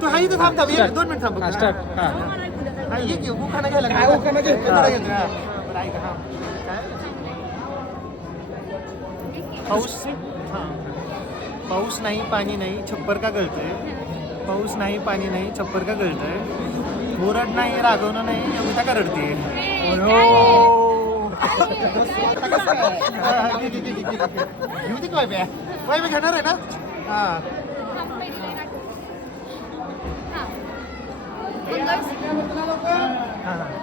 तू हा इथं थांब 2 मिनिट थांब. ये घेऊ उखाणा घ्यायला काय उखाणा घेऊ पाऊस नाही पाणी नाही छप्पर का गळतंय. पाऊस नाही पाणी नाही छप्पर का गळतंय. ओरड नाही रागवणं नाही योगिता का रडते. घेऊ दे काय मी घेणार आहे ना. हा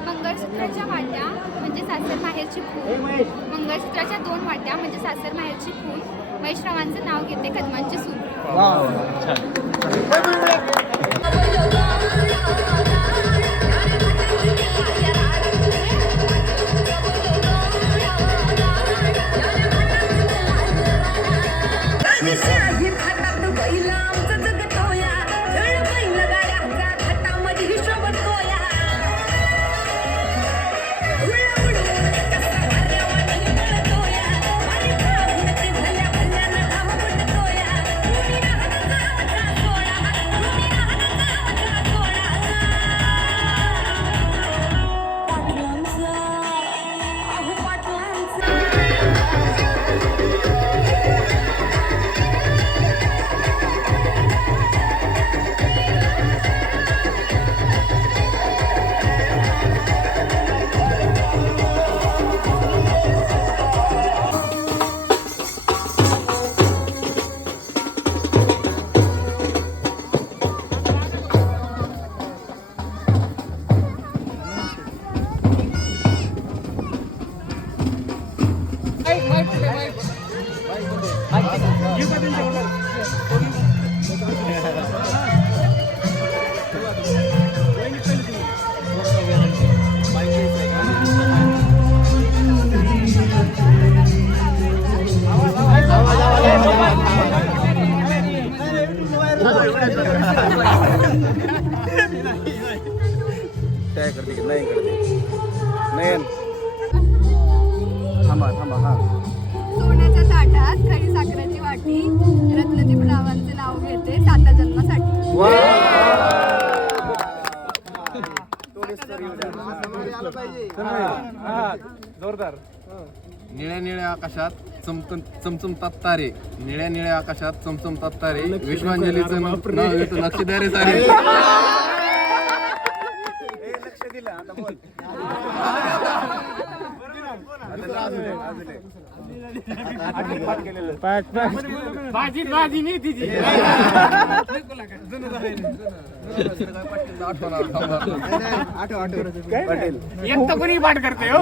मंगळसूत्राच्या वाट्या म्हणजे सासर माहेरची फूल. मंगळसूत्राच्या 2 वाट्या म्हणजे सासर माहेरची फूल. वैष्णवांचं नाव घेते कदमांची सून. सोन्याच्या ताटात खरी साखरेची वाटी. रत्नदीप रावांचे नाव घेते 7 जन्मासाठी. जोरदार. निळ्या निळ्या आकाशात चमचमतात तारे. निळ्या निळ्या आकाशात चमचमतात तारे. विश्वांजलीचं नाव घेतो नक्षीदारे सारे. लक्ष दिलं आता बोल. भाजी नाही तिची. एक तर कोणी पाठ करते हो.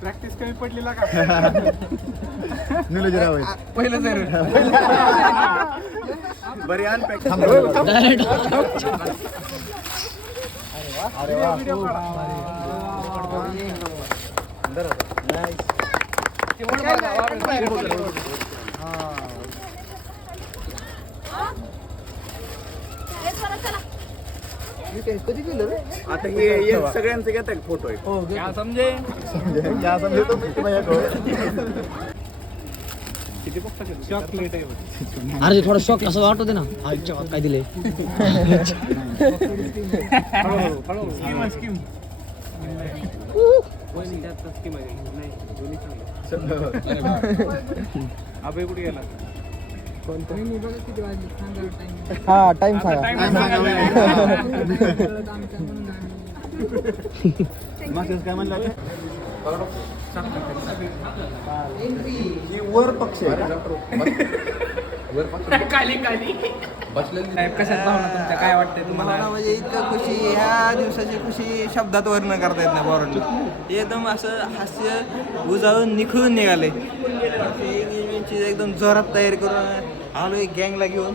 प्रॅक्टिस कमी पडलेला का. पहिलं जरूर बरी अनपॅक. अरे वा. कधी केलं रे आता हे सगळ्यांचे घेतात फोटो आहे. समजे चॉकलेट आहे. अरे थोडा शॉक असं वाटत ना. काय दिले स्कीम अभय कुठे गेला. हा टाइम सांगा. मागच्याच काय म्हणलं वर पक्ष कशात भावना तुमच्या काय वाटतंय तुम्हाला. म्हणजे इतकं खुशी ह्या दिवसाची खुशी शब्दात वर्णन करता येत नाही पोरांना. एकदम असं हास्य उजाळून निखळून निघाले. एंगेजमेंटची एकदम जोरात तयारी करून आलो एक गँगला घेऊन.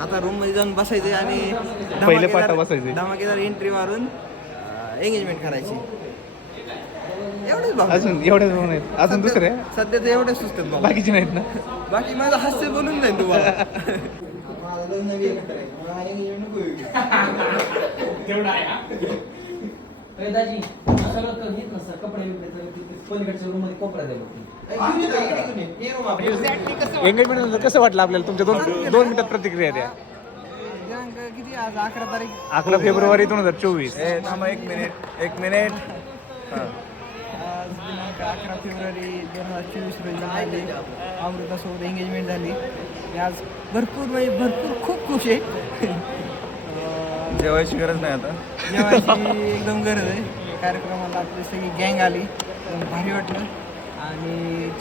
आता रूम मध्ये जाऊन बसायचे आणि धमाकेदार एंट्री मारून एंगेजमेंट करायची. एवढेच अजून दुसरे सध्या तर एवढे सुचतात बाकीचे नाहीत ना. बाकी माझं हास्य बोलून जाईल तुम्हाला. माझं लग्न बी एकत्र आहे. मला engagement नको आहे. दाजी सगळं घेत नसतं कपडे पलीकडच्या रूम मध्ये कोपरा द्या हे room आपलं. एंगेजमेंट कसं वाटलं आपल्याला तुमच्या दोन मिनिटात प्रतिक्रिया द्या. दिनांक किती आज 11 तारीख 11 फेब्रुवारी 2024. थांबा एक मिनिट आज दिनांक 11 फेब्रुवारी 2024 रोजी माझी अमृतासोबत एंगेजमेंट झाली. मी आज भरपूर खूप खुश आहे. जेवायची गरज नाही आता. जेवायची एकदम गरज आहे. कार्यक्रमाला आपली सगळी गँग आली, एकदम भारी वाटलं. आणि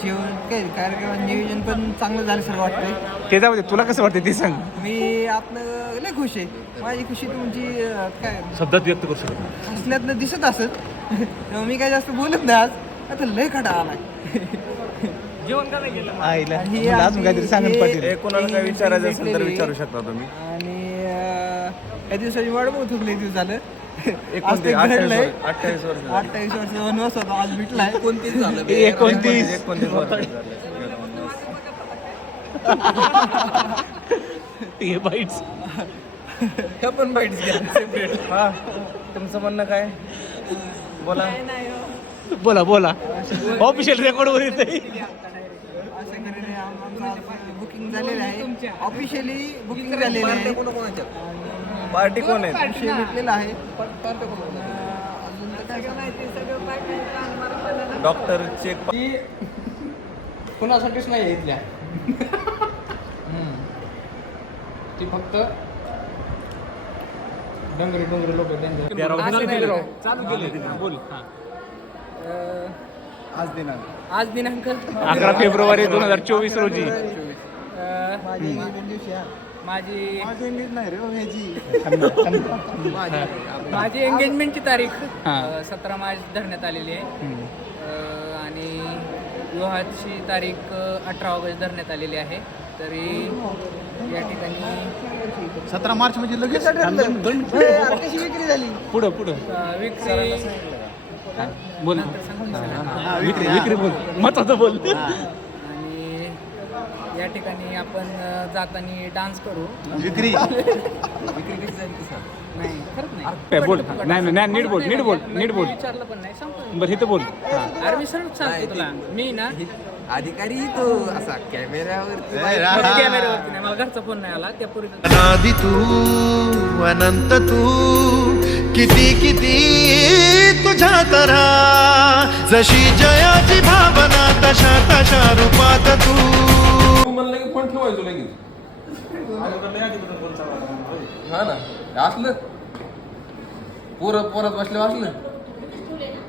जेवण काय कार्यक्रमात नियोजन पण चांगलं झालं सर वाटतंय. ते जाऊ दे, तुला कसं वाटतं ते सांग. मी आतनं लय खुश आहे. माझी खुशी तुमची काय शब्दात व्यक्त करू शकतो. हसण्यातनं दिसत असत. तेव्हा मी काय जास्त बोलत नाही. आज आता लय खडा आलाय. आईला आणि मला अजून काहीतरी सांगत पाटील. कोणाला काय विचारायचं असेल तर विचारू शकता तुम्ही. आणि या दिवसाची वाट बघत होतो लय दिवस झालं. आज ते 28 घडलंय. वर्ष 28 वर्ष वनवास होता, आज भेटलाय. 29 झालं. 29 वर्ष हे बाईट्स. ह्या पण बाईट्स घ्या सेपरेट. हा तुमचं म्हणणं काय बोला. बोला ऑफिशियल रेकॉर्ड वर येते. असं तऱ्हेने आमचं बुकिंग झालेलं आहे. ऑफिशियली बुकिंग झालेलं आहे. पार्टी कोण आहे? विषय भेटलेला आहे. अजून तर काय माहिती सगळं डॉक्टर चेक कुणासाठीच नाही इथल्या ती फक्त डोंगरी लोक चालू केले बोल. आज दिनांक 11 फेब्रुवारी 2024 रोजी माझी एंगेजमेंटची तारीख 17 मार्च धरण्यात आलेली आहे. आणि विवाहाची तारीख 18 ऑगस्ट धरण्यात आलेली आहे. तरी या ठिकाणी 17 मार्च म्हणजे लगेच कशी विक्री झाली. पुढं विक्री बोल. विक्री बोल, महत्वाचं बोल. आणि या ठिकाणी आपण जाताना डान्स करू. विक्री नाही खरंच नाही. बोल. नाही नीट बोल. विचारलं पण नाही सांगतो. बरं इथं बोल. अरे मी सरळ सांगतो तुला. मी ना अधिकारी तो असा कॅमेऱ्यावरती कॅमेऱ्यावरती नाही, मला घरचा फोन नाही आला. त्यापूर्वी अनादि तू अनंत तू किती तुझ्या तरा जशी जयाची भावना तशा रूपात तू म्हणलं की फोन ठेवायचो लगेच. हा ना असलं पोरात बसले असलं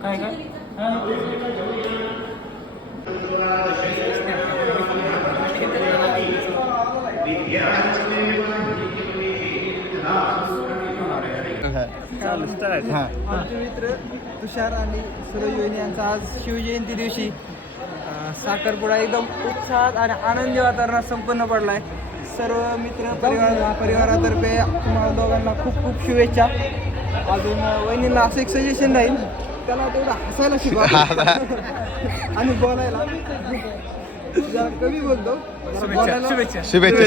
काय आमचे मित्र तुषार आणि सुरज वहिनी यांचा आज शिवजयंती दिवशी साखरपुडा एकदम उत्साहात आणि आनंदी वातावरणात संपन्न पडला आहे. सर्व मित्र परिवारातर्फे तुम्हाला दोघांना खूप खूप शुभेच्छा. अजून वहिनीला असं एक सजेशन राहील, त्याला तेवढं हसायला शिकवा आणि बोलायला जरा कमी बोलतो. शुभेच्छा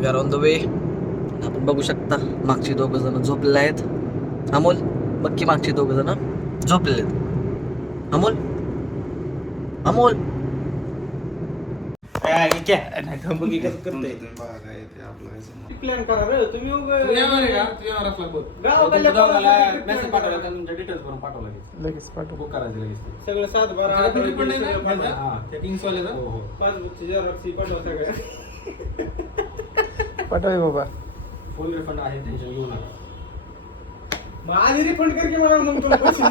we are on the way. आपण बघू शकता मागची दोघं जण झोपलेले आहेत. अमोल बघ की मागची दोघं जण झोपलेले आहेत. अमोल प्लॅन करा रे तुम्ही. लगेच पाठवू सगळं 7-12 पाठव बाबा. फुल रिफंड आहे, टेन्शन घेऊ नका. आधी रिफंड कर की मला मग तुला पैसे.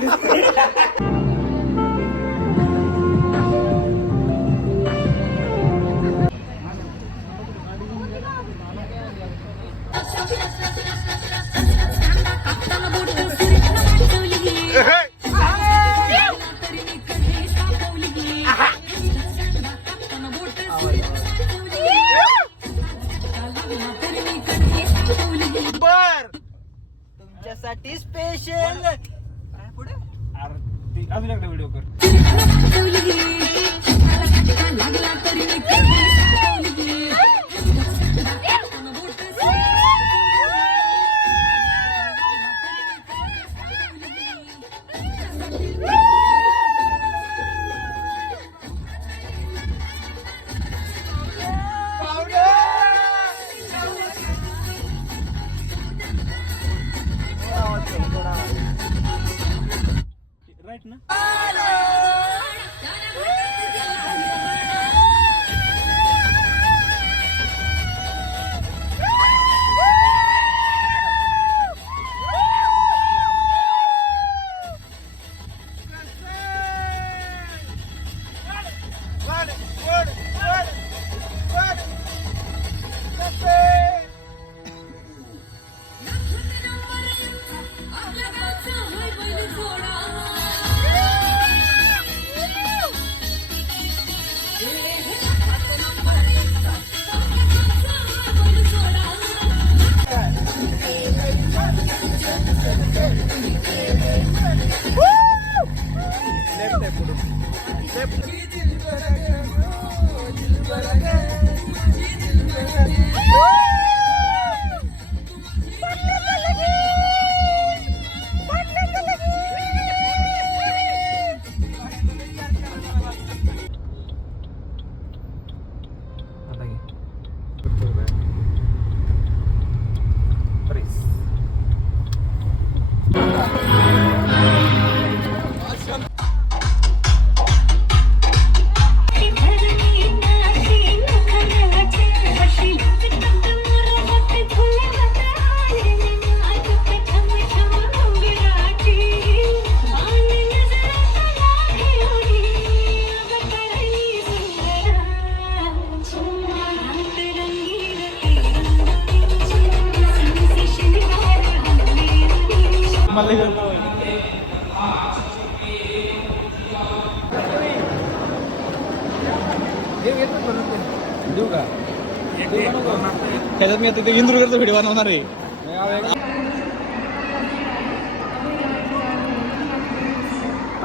त्याच्यात मी आता ते इंदुरगडचा व्हिडिओ बनवणार आहे.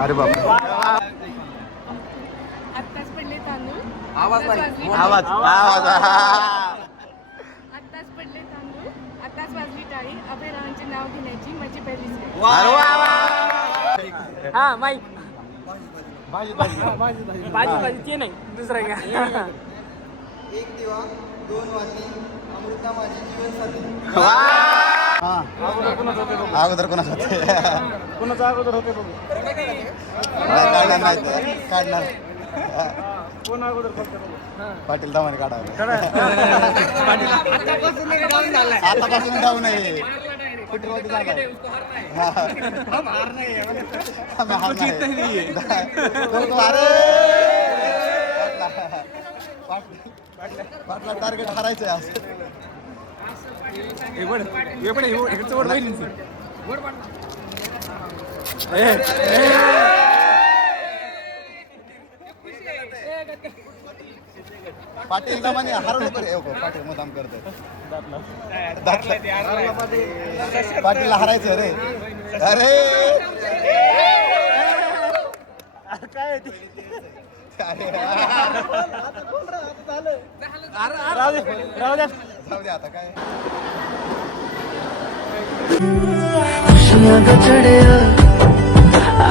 अरे बाबा आत्ताच पडले तांदूळ. आवाज आवाज आवाज आत्ताच पडले तांदूळ. आत्ताच वाजली टाळी. अभयरावांचे नाव घेण्याची माझी पहिलीच वेळ. हा माईक भाजी ते नाही दुसरं काय. एक दिवा 2 वाटी अमृता माझी जीवनसाथी. अगोदर कोणाच होते कोणाचा अगोदर होते बघू. काढणार नाही काढणार कोण अगोदर करते बघू. पाटील दामाने काढावं आतापासून जाऊ नये फुटवरती जाणार. हार नाही. पाटला टार्गेट हारायचं आहे. पाटील दामाने हरवलं बरं. पाटील मुद्दाम करतात. पाटीलला हरायचं रे. अरे काय जाऊ दे आता काय. खुशियां का चढ़िया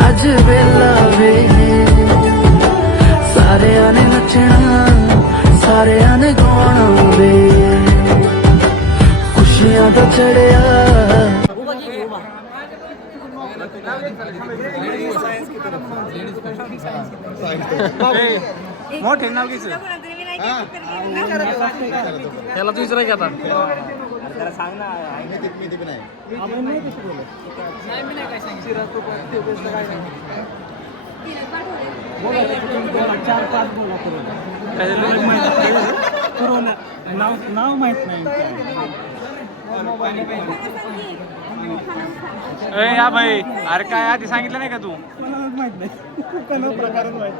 आज वेला वे सारे आने नचना सारे आने गाना वे खुशियां का चढ़िया. मोठे नाव घ्यायचं याला दुसरं आहे का आता. मी ते नाही नाव माहित नाही. या भाई अरे काय आधी सांगितलं नाही का तू. माहित नाही प्रकार माहित.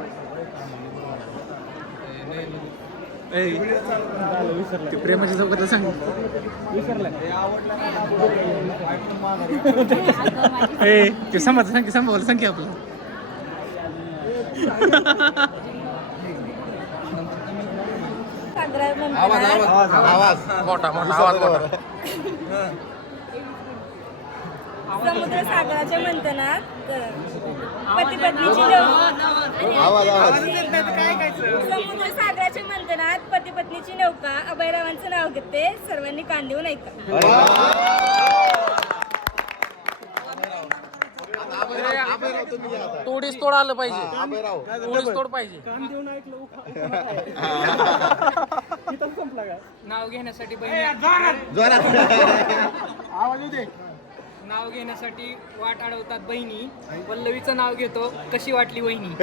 प्रेमाची चौकात सांग विसरलाय. ते संभाचं सांग की संभाला सांग की आपलं. आवाज मोठा आवाज मोठा. समुद्र सागराच्या मंथनात पती पत्नीची आवाज समुद्र सागराच्या मंथनात पती पत्नीची नौका अभयरावांचं नाव घेते. सर्वांनी कान देऊन ऐका. तोडीस तोड आलं पाहिजे. तोडीस तोड पाहिजे. नाव घेण्यासाठी नाव घेण्यासाठी वाट अडवतात बहिणी. पल्लवीचं नाव घेतो कशी वाटली वहिनी.